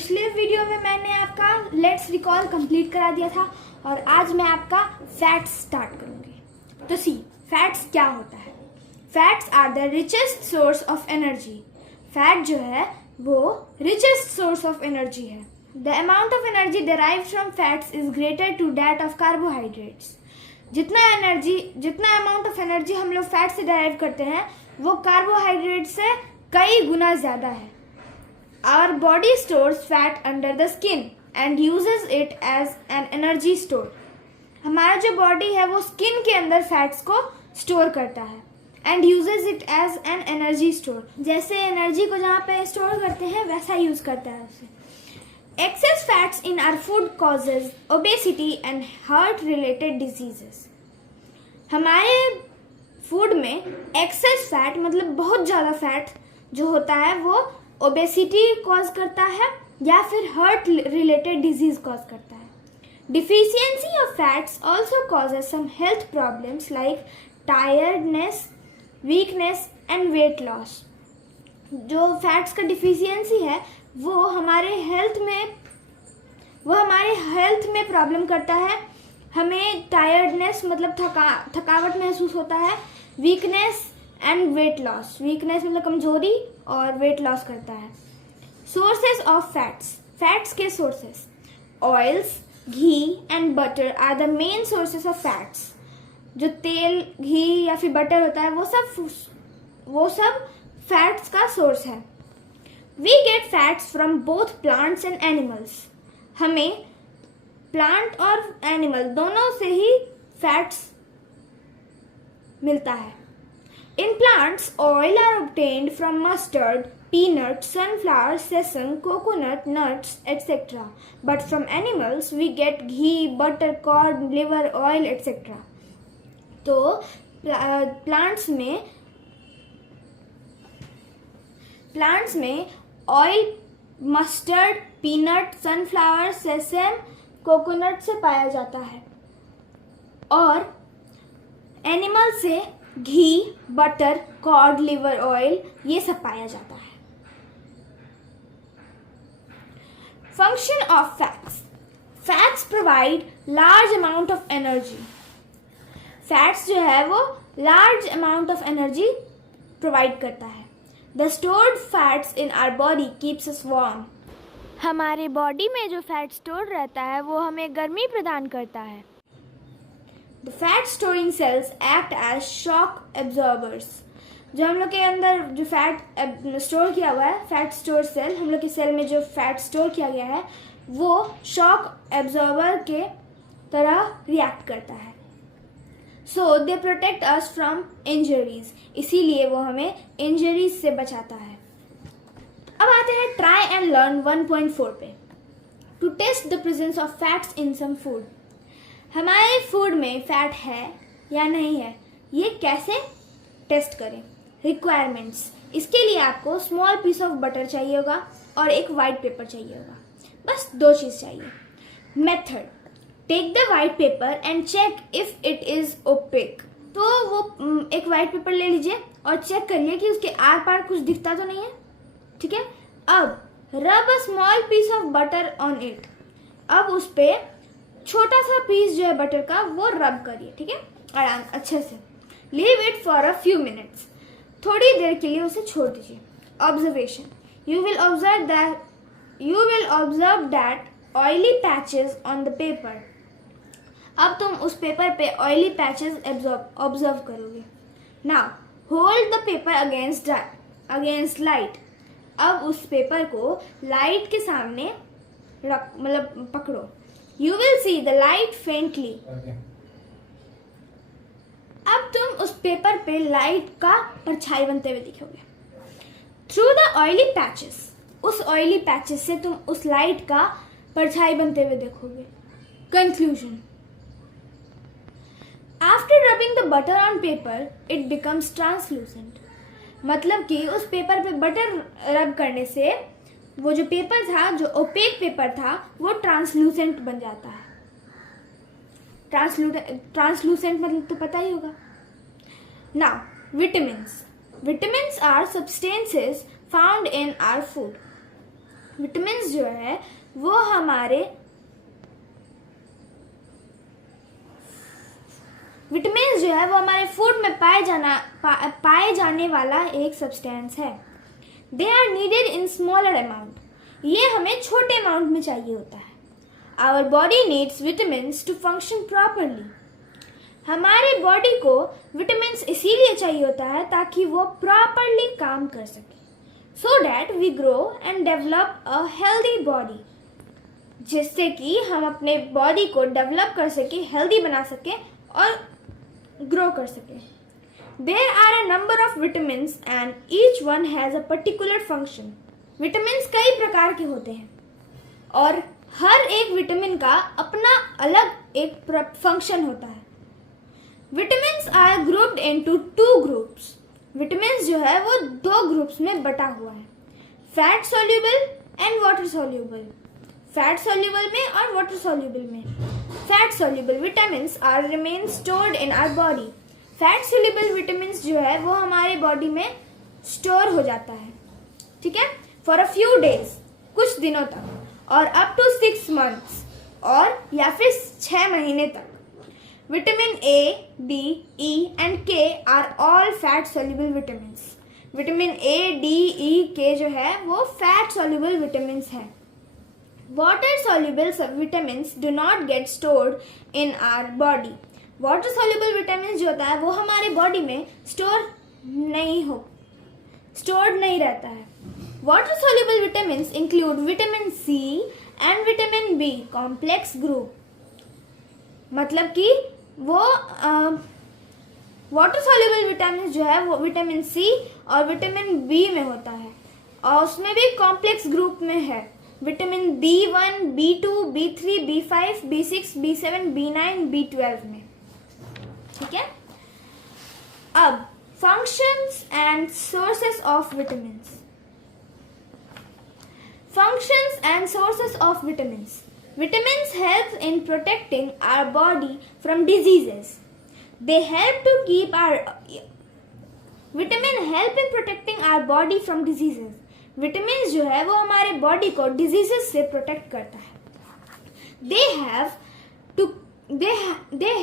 पिछले वीडियो में मैंने आपका लेट्स रिकॉल कंप्लीट करा दिया था और आज मैं आपका फैट्स स्टार्ट करूंगी। तो सी फैट्स क्या होता है। Fats are the richest source of energy. Fat जो है वो रिचेस्ट सोर्स ऑफ एनर्जी है। The amount of energy derived from fats is greater to that of carbohydrates. जितना अमाउंट ऑफ एनर्जी हम लोग फैट से डिराइव करते हैं वो कार्बोहाइड्रेट से कई गुना ज्यादा है। Our body stores fat under the skin and uses it as an energy store. हमारा जो बॉडी है वो स्किन के अंदर फैट्स को स्टोर करता है and uses it as an energy store. जैसे एनर्जी को जहाँ पे स्टोर करते हैं वैसा यूज करता है उसे। Excess fats in our food causes obesity and heart related diseases. हमारे फूड में एक्सेस फैट मतलब बहुत ज़्यादा फैट जो होता है वो ओबेसिटी कॉज करता है या फिर हार्ट रिलेटेड डिजीज कॉज करता है। Deficiency of fats also causes some health problems like tiredness, weakness and weight loss. जो फैट्स का डिफिशियंसी है वो हमारे हेल्थ में प्रॉब्लम करता है। हमें टायर्डनेस मतलब थकावट महसूस होता है। Weakness and weight loss, weakness मतलब कमजोरी और वेट लॉस करता है। सोर्सेज ऑफ फैट्स, फैट्स के sources oils, ghee and butter are the main sources of fats. जो तेल, घी या फिर बटर होता है वो सब फैट्स का सोर्स है। We get fats from both plants and animals. हमें प्लांट और एनिमल दोनों से ही फैट्स मिलता है। In plants, oil are obtained from mustard, peanut, sunflower, sesame, coconut, nuts, etc. But from animals, we get ghee, butter, curd, liver, oil, etc. तो plants में oil mustard, peanut, sunflower, sesame, coconut से पाया जाता है और animal से घी, butter, cod, liver oil ये सब पाया जाता है। Function of fats, fats provide large amount of energy. Fats जो है वो large amount of energy provide करता है। The stored fats in our body keeps us warm. हमारे बॉडी में जो फैट स्टोर रहता है वो हमें गर्मी प्रदान करता है। The fat storing cells act as shock absorbers. जो हम लोग के अंदर जो फैट स्टोर किया हुआ है, फैट स्टोर सेल, हम लोग के सेल में जो फैट स्टोर किया गया है वो शॉक एब्जॉर्बर के तरह रिएक्ट करता है। So they protect us from injuries, इसीलिए वो हमें इंजरीज से बचाता है। अब आते हैं ट्राई एंड लर्न 1.4 पे। To test the presence of fats in some food. हमारे फूड में फैट है या नहीं है ये कैसे टेस्ट करें। रिक्वायरमेंट्स, इसके लिए आपको स्मॉल पीस ऑफ बटर चाहिए होगा और एक वाइट पेपर चाहिए होगा, बस दो चीज़ चाहिए। Method, take the white paper and check if it is opaque. तो वो एक वाइट पेपर ले लीजिए और चेक करिए कि उसके आर पार कुछ दिखता तो नहीं है, ठीक है। अब rub a small piece of butter on it. अब उस पर छोटा सा पीस जो है बटर का वो रब करिए, ठीक है, आराम अच्छे से। Leave it for a few minutes, थोड़ी देर के लिए उसे छोड़ दीजिए। Observation, you will observe that oily patches on the paper. अब तुम उस पेपर पे ऑयली पैचेस ऑब्जर्व करोगे। Now hold the paper against light. अब उस पेपर को लाइट के सामने मतलब पकड़ो। You will see the light faintly. Okay. अब तुम उस पेपर पे लाइट का परछाई बनते हुए दिखोगे। Through the oily patches, उस ऑयली पैचेस से तुम उस लाइट का परछाई बनते हुए देखोगे। Conclusion. After rubbing the butter on paper, it becomes translucent. मतलब कि उस पेपर पे बटर रब करने से वो जो पेपर था, जो ओपेक पेपर था, वो ट्रांसलूसेंट बन जाता है। ट्रांसलूसेंट मतलब तो पता ही होगा। Now vitamins, vitamins are substances found in our food. Vitamins जो है वो हमारे फूड में पाए जाने वाला एक सब्सटेंस है. They are needed in smaller amount. ये हमें छोटे अमाउंट में चाहिए होता है. Our body needs vitamins to function properly. हमारे बॉडी को विटामिन्स इसीलिए चाहिए होता है ताकि वो प्रॉपरली काम कर सके, so that we grow and develop a healthy body. जिससे कि हम अपने बॉडी को डेवलप कर सके, हेल्दी बना सके और ग्रो कर सके. There are a number of vitamins and each one has a particular function. Vitamins कई प्रकार के होते हैं और हर एक विटामिन का अपना अलग एक फंक्शन होता है. Vitamins are grouped into 2 groups. Vitamins जो है वो 2 ग्रुप्स में बटा हुआ है, fat soluble and water soluble. Fat soluble में और वाटर सॉल्युबल में. Fat soluble vitamins are remain stored in our body. Fat soluble vitamins जो है वो हमारे बॉडी में स्टोर हो जाता है, ठीक है, फॉर अ फ्यू डेज, कुछ दिनों तक, और अप टू 6 मंथ्स, और या फिर 6 महीने तक. Vitamin A, D, E and K are all fat soluble vitamins. Vitamin A, D, E, K जो है वो फैट सॉल्युबल विटामिन्स है. Water soluble vitamins do not get stored in our body. Water soluble vitamins जो होता है वो हमारे body में स्टोर्ड नहीं रहता है. Water soluble vitamins include vitamin C and vitamin B complex group. मतलब कि वो वाटर soluble विटामिन जो है वो विटामिन C और विटामिन B में होता है और उसमें भी कॉम्प्लेक्स ग्रुप में है. Vitamin B1, B2, B3, B5, B6, B7, B9, B12 में, ठीक है. अब functions and sources of vitamins. Functions and sources of vitamins. Vitamins help in protecting our body from diseases. They help to keep Vitamin help in protecting our body from diseases. Vitamins जो है वो हमारे body को diseases से protect करता है. They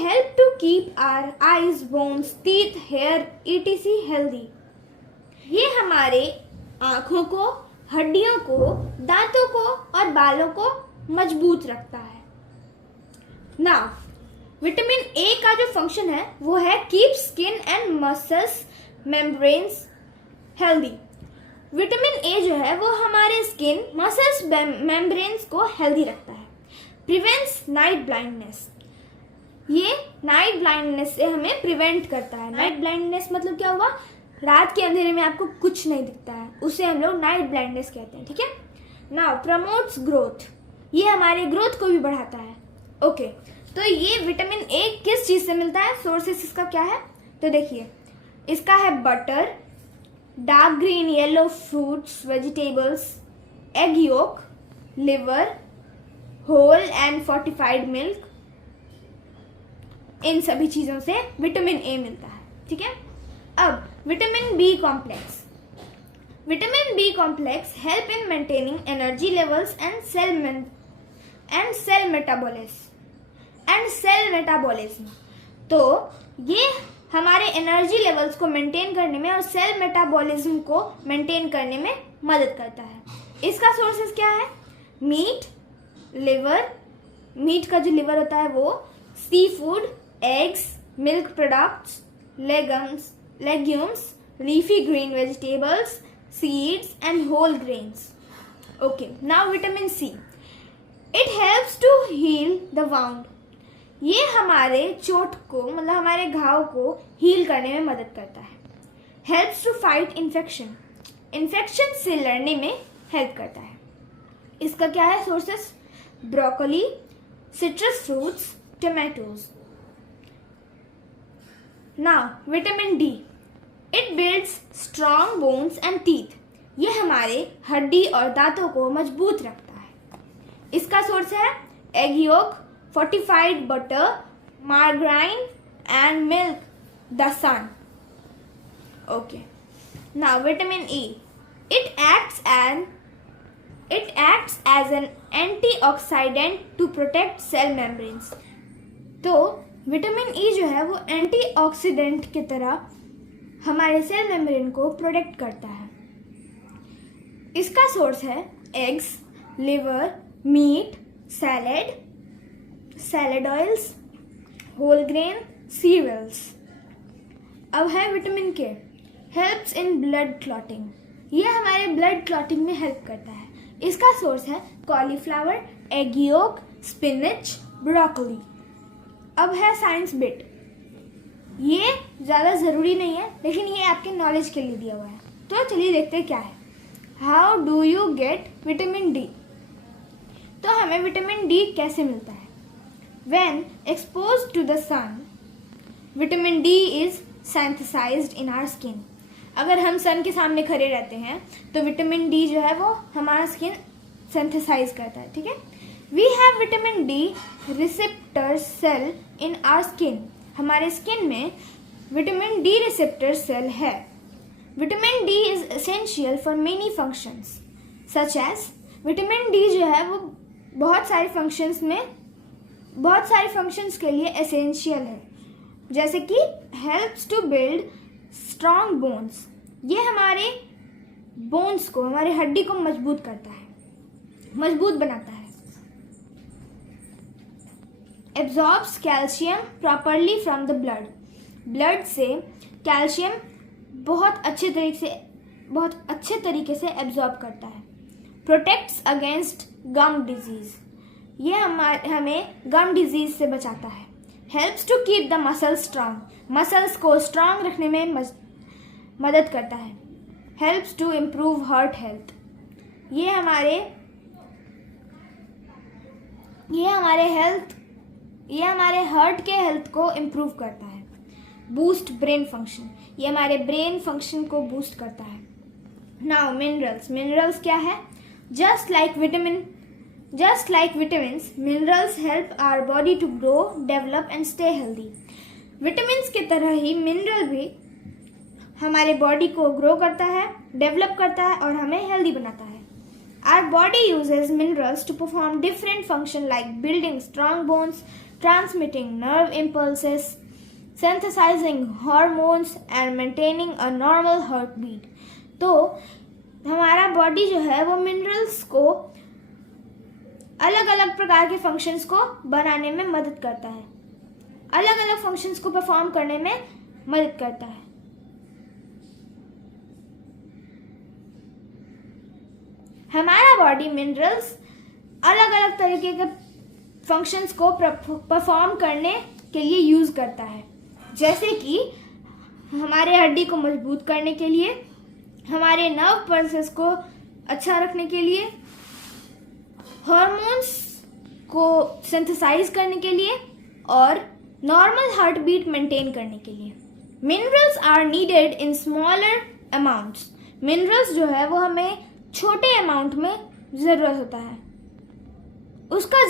help to keep our eyes, bones, teeth, hair, etc. healthy. ये हमारे आँखों को, हड्डियों को, दांतों को और बालों को मजबूत रखता है. नाउ विटामिन ए का जो फंक्शन है वो है keep skin and muscles membranes healthy. Vitamin A जो है वो हमारे स्किन, मसल्स, मेम्ब्रेन्स को हेल्दी रखता है. Prevents night blindness. ये नाइट ब्लाइंडनेस से हमें प्रिवेंट करता है. नाइट ब्लाइंडनेस मतलब क्या हुआ? रात के अंधेरे में आपको कुछ नहीं दिखता है, उसे हम लोग नाइट ब्लाइंडनेस कहते हैं, ठीक है. Now promotes growth. ये हमारे ग्रोथ को भी बढ़ाता है. ओके, तो ये विटामिन ए किस चीज से मिलता है? सोर्सेस इसका क्या है? तो देखिए, इसका है butter, dark green yellow fruits, vegetables, egg yolk, liver, whole and fortified milk. इन सभी चीजों से विटामिन ए मिलता है, ठीक है. अब vitamin B complex. Vitamin B complex help in maintaining energy levels and cell metabolism. तो ये हमारे एनर्जी लेवल्स को मेंटेन करने में और सेल मेटाबॉलिज्म को मेंटेन करने में मदद करता है. इसका सोर्सेस क्या है? मीट, लिवर, मीट का जो लिवर होता है वो, seafood, eggs, milk products, legumes, leafy green vegetables, seeds and whole grains. Okay, now vitamin C. It helps to heal the wound. ये हमारे चोट को, मतलब हमारे घाव को हील करने में मदद करता है. Helps to fight infection. Infection से लड़ने में हेल्प करता है. इसका क्या है sources? Broccoli, citrus fruits, tomatoes. Now, vitamin D. It builds strong bones and teeth. ये हमारे हड्डी और दांतों को मजबूत रखता है. इसका सोर्स है egg yolk, fortified butter, margarine and milk, the sun. Okay. Now, vitamin E. It acts It acts as an antioxidant to protect cell membranes. तो विटामिन ई जो है वो एंटीऑक्सीडेंट की तरह हमारे सेल मेम्ब्रेन को प्रोटेक्ट करता है. इसका सोर्स है eggs, liver, meat, salad oils, whole grain, cereals. अब है vitamin K. Helps in blood clotting. ये हमारे ब्लड क्लॉटिंग में हेल्प करता है. इसका सोर्स है cauliflower, egg yolk, spinach, broccoli. अब है साइंस बिट. ये ज़्यादा ज़रूरी नहीं है लेकिन ये आपके नॉलेज के लिए दिया हुआ है. तो चलिए देखते हैं क्या है. How do you get vitamin D. तो हमें विटामिन डी कैसे मिलता है. When exposed to the sun, vitamin D is synthesised in our skin. अगर हम सन के सामने खड़े रहते हैं तो विटामिन डी जो है वो हमारा स्किन सिंथेसाइज करता है. ठीक है. We have vitamin D receptor cell in our skin. हमारे स्किन में विटामिन डी रिसेप्टर सेल है. Vitamin D is essential for many functions such as. Vitamin D जो है वो बहुत सारे फंक्शंस के लिए एसेंशियल है. जैसे कि helps to build strong bones. ये हमारे बोन्स को, हमारे हड्डी को मजबूत करता है, मजबूत बनाता है. Absorbs calcium properly from the blood. Blood से कैल्शियम बहुत अच्छे तरीके से एब्जॉर्ब करता है. Protects against gum disease. ये हमें गम डिजीज से बचाता है. Helps to keep the muscles strong. Muscles को स्ट्रांग रखने में मदद करता है. Helps to improve heart health. ये हमारे हार्ट के हेल्थ को इम्प्रूव करता है. Boost brain function. ये हमारे ब्रेन फंक्शन को बूस्ट करता है. Now minerals. मिनरल्स क्या है. Just like vitamins, minerals help our body to grow, develop and stay healthy. Vitamins की तरह ही मिनरल भी हमारे बॉडी को ग्रो करता है, डेवलप करता है और हमें हेल्दी बनाता है. Our body uses minerals to perform different functions like building strong bones, transmitting nerve impulses, synthesizing hormones and maintaining a normal heartbeat. तो हमारा बॉडी जो है वो मिनरल्स को अलग अलग प्रकार के फंक्शंस को बनाने में मदद करता है, अलग अलग फंक्शंस को परफॉर्म करने में मदद करता है. हमारा बॉडी मिनरल्स अलग अलग तरीके के फंक्शंस को परफॉर्म करने के लिए यूज करता है. जैसे कि हमारे हड्डी को मजबूत करने के लिए, हमारे नर्व पल्सेस को अच्छा रखने के लिए, हार्मोन्स को सिंथेसाइज करने के लिए और नॉर्मल हार्ट बीट मेंटेन करने के लिए. Minerals are needed in smaller amounts. Minerals जो है वो हमें छोटे अमाउंट में ज़रूरत होता है. उसका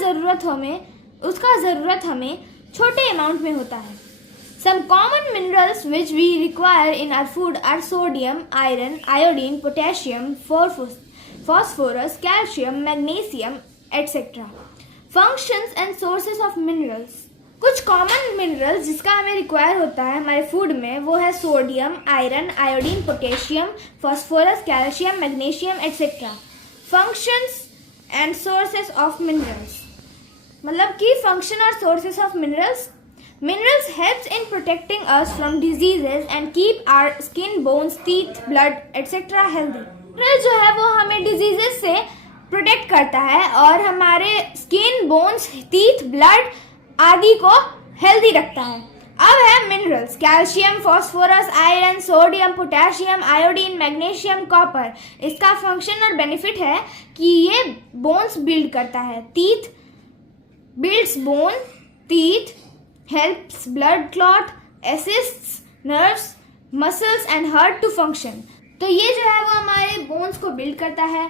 ज़रूरत हमें छोटे अमाउंट में होता है. Some common minerals which we require in our food are sodium, iron, iodine, potassium, phosphorus, calcium, magnesium, etc. Functions and sources of minerals. कुछ कॉमन मिनरल्स जिसका हमें रिक्वायर होता है हमारे फूड में वो है sodium, iron, iodine, potassium, phosphorus, calcium, magnesium etcetera. Functions and sources of minerals. मतलब कि फंक्शन और sources of minerals. Minerals helps in protecting us from diseases and keep our skin, bones, teeth, blood, etc. healthy. Mineral जो है वो हमें diseases से protect करता है और हमारे स्किन, बोन्स, टीथ, ब्लड आदि को हेल्दी रखता है. अब है minerals. Calcium, phosphorus, iron, sodium, potassium, iodine, magnesium, copper. इसका फंक्शन और बेनिफिट है कि ये बोन्स बिल्ड करता है. Teeth builds bone, teeth helps blood clot, assists nerves, muscles and heart to function. तो ये जो है वो हमारे बोन्स को बिल्ड करता है,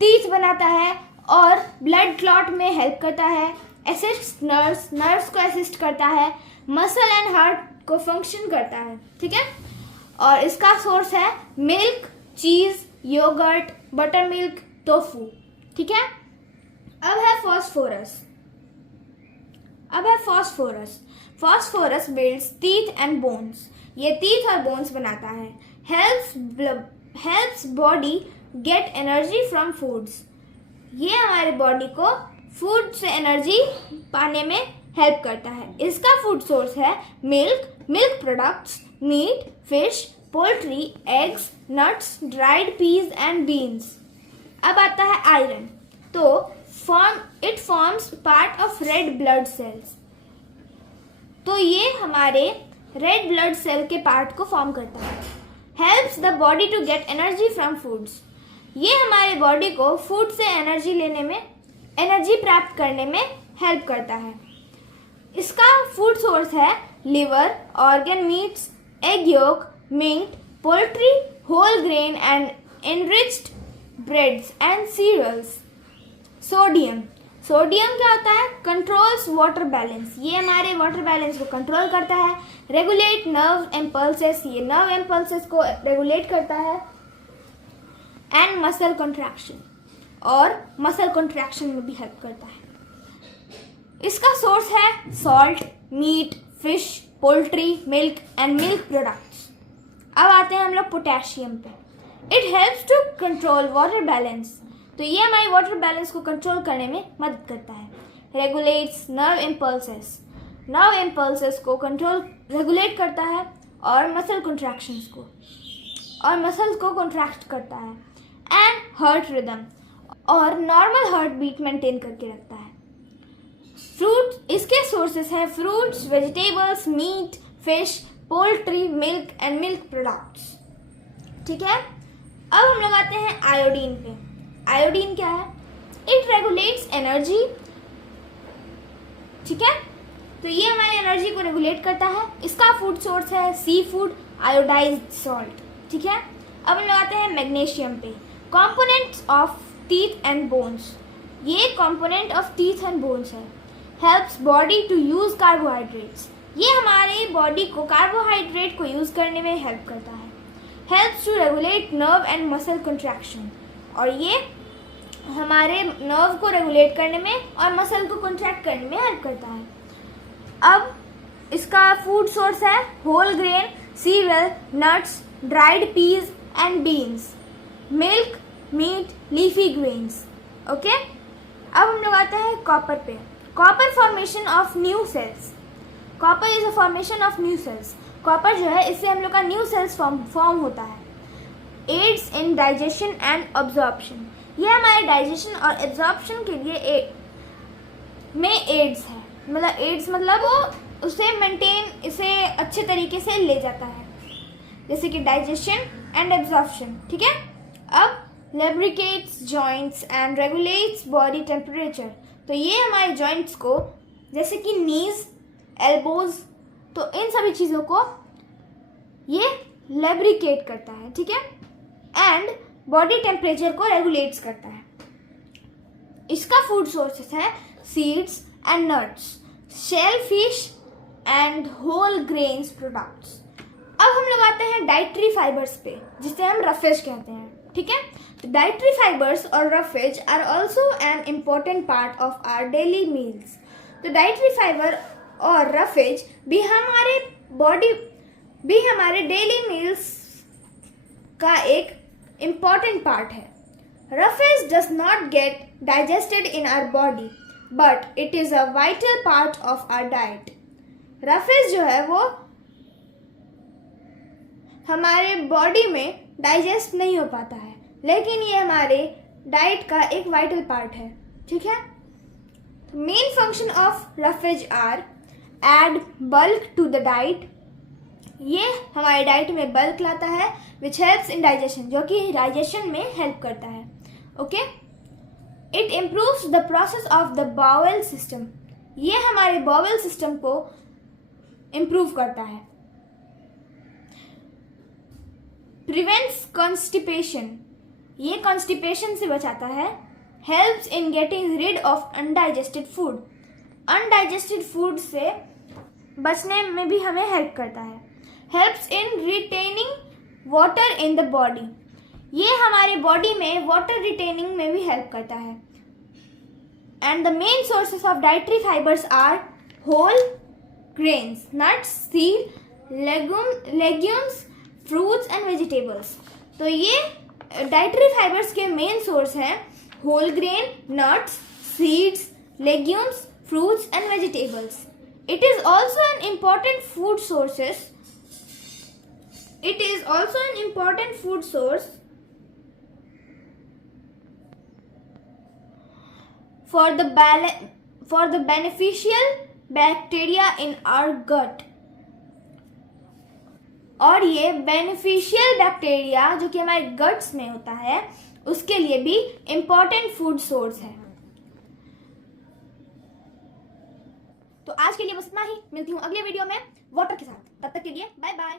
टीथ बनाता है और ब्लड क्लॉट में हेल्प करता है. असिस्ट नर्व्स को असिस्ट करता है. मसल एंड हार्ट को फंक्शन करता है. ठीक है. और इसका सोर्स है मिल्क, चीज, योगर्ट, बटर मिल्क, टोफू। ठीक है। अब है phosphorus. Phosphorus builds teeth and bones. ये टीथ और बोन्स बनाता है। Helps body get energy from foods. ये हमारे बॉडी को फूड से एनर्जी पाने में हेल्प करता है। इसका फूड सोर्स है milk products, meat, fish, poultry, eggs, nuts, dried peas and beans. अब आता है आयरन। तो it forms part of red blood cells. तो ये हमारे रेड ब्लड सेल के पार्ट को फॉर्म करता है। Helps the body to get energy from foods. ये हमारे बॉडी को फूड से एनर्जी प्राप्त करने में हेल्प करता है। इसका फूड सोर्स है liver, organ meats, egg yolk, meat, poultry, whole grain and enriched breads and cereals. Sodium क्या होता है? Controls water balance. ये हमारे वाटर बैलेंस को कंट्रोल करता है। Regulate nerve impulses. ये नर्व इम्पल्सेस को रेगुलेट करता है। एंड मसल कंट्रैक्शन, और मसल कंट्रैक्शन में भी हेल्प करता है। इसका सोर्स है salt, meat, fish, poultry, milk and milk products. अब आते हैं हम लोग पोटेशियम पे। It helps to control water balance. तो ये हमारे वाटर बैलेंस को कंट्रोल करने में मदद करता है। रेगुलेट्स नर्व इम्पल्सेस को रेगुलेट करता है और मसल कंट्रैक्शंस को, और मसल को कंट्रैक्ट करता है। एंड हार्ट रिदम, और नॉर्मल हार्ट बीट मेंटेन करके रखता है। फ्रूट, इसके सोर्सेस हैं fruits, vegetables, meat, fish, poultry, milk and milk products. ठीक है। अब हम लोग आते हैं आयोडीन पे। आयोडीन क्या है? It regulates energy. ठीक है। तो ये हमारी एनर्जी को रेगुलेट करता है। इसका फूड सोर्स है सी फूड, आयोडाइज्ड सॉल्ट। ठीक है। अब हम लोग आते हैं मैग्नीशियम पे। Components of teeth and bones. ये component of teeth and bones है। Helps body to use carbohydrates. ये हमारे बॉडी को कार्बोहाइड्रेट को यूज करने में हेल्प करता है। Helps to regulate nerve and muscle contraction, और ये हमारे नर्व को रेगुलेट करने में और मसल को कंट्रैक्ट करने में हेल्प करता है। अब इसका फूड सोर्स है whole grain, cereal, nuts, dried peas and beans, milk, meat, leafy grains. Okay. अब हम लोग आते हैं कॉपर पे। Copper formation of new cells. Copper is a formation of new cells. Copper जो है, इससे हम लोग का न्यू सेल्स फॉर्म होता है। Aids in digestion and absorption. ये हमारे डाइजेशन और एब्जॉर्प्शन के लिए एड्स है। मतलब वो इसे अच्छे तरीके से ले जाता है, जैसे कि डाइजेशन एंड एब्जॉर्प्शन। ठीक है। अब lubricates joints and regulates body temperature। तो ये हमारे जॉइंट्स को, जैसे कि नीज, एल्बोज, तो इन सभी चीज़ों को ये लैब्रिकेट करता है। ठीक है। एंड बॉडी टेम्परेचर को रेगुलेट्स करता है। इसका फूड सोर्सेस है seeds and nuts, shell fish and whole grains products. अब हम लोग आते हैं डाइटरी फाइबर्स पे, जिसे हम रफेज कहते हैं। ठीक है। तो डाइटरी फाइबर्स और roughage are also an important part of our daily meals. तो डाइटरी फाइबर और रफेज भी हमारे डेली मील्स का एक इम्पॉर्टेंट पार्ट है। Roughage does not get digested in our body, but it is a vital part of our diet. Roughage जो है वो हमारे बॉडी में डाइजेस्ट नहीं हो पाता है, लेकिन ये हमारे डाइट का एक वाइटल पार्ट है। ठीक है। Main function of roughage are add bulk to the diet. ये हमारे डाइट में बल्क लाता है, विच हेल्प्स इन डाइजेशन, जो कि डाइजेशन में हेल्प करता है। Okay. It improves the process of the bowel system. ये हमारे बाउल सिस्टम को इम्प्रूव करता है। Prevents constipation. ये कॉन्स्टिपेशन से बचाता है। Helps in getting rid of undigested food. Undigested food से बचने में भी हमें हेल्प करता है। Helps in retaining water in the body. ये हमारे बॉडी में वाटर रिटेनिंग में भी हेल्प करता है। And the main sources of dietary fibres are whole grains, nuts, seed, legumes, fruits and vegetables. तो ये डाइटरी फाइबर्स के मेन सोर्स हैं whole grain, nuts, seeds, legumes, fruits and vegetables. It is also an important food source for the beneficial bacteria in our gut. और ये beneficial bacteria जो कि हमारे guts में होता है उसके लिए भी इम्पॉर्टेंट फूड सोर्स है। तो आज के लिए बस इतना ही, मिलती हूँ अगले वीडियो में वाटर के साथ। तब तक के लिए बाय बाय।